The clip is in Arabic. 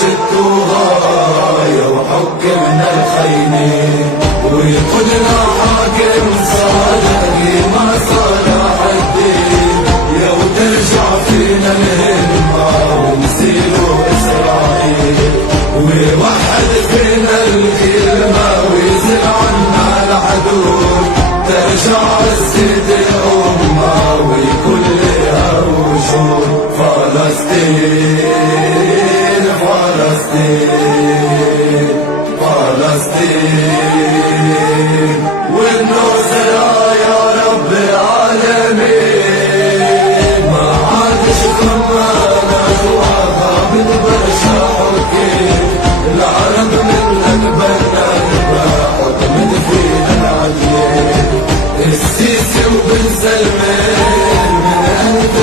شدوها يا وحكمنا الخيمين، ويقودنا حاكم صالح ما صالح الدين، يا وترجع فينا الهمة ونسيلوا إسرائيل، ويوحد فينا الكلمة ويزل عنا العدول، ترجع السيد الأمة ويكون لها وجود. فلسطين فلسطين فلسطين، والنصرة يا رب العالمين، ما عادش ضمانا الوضع من برشا حكيم، العرب منك بنا الباحث من فينا العديد، السيسي وبن سلمان من أنت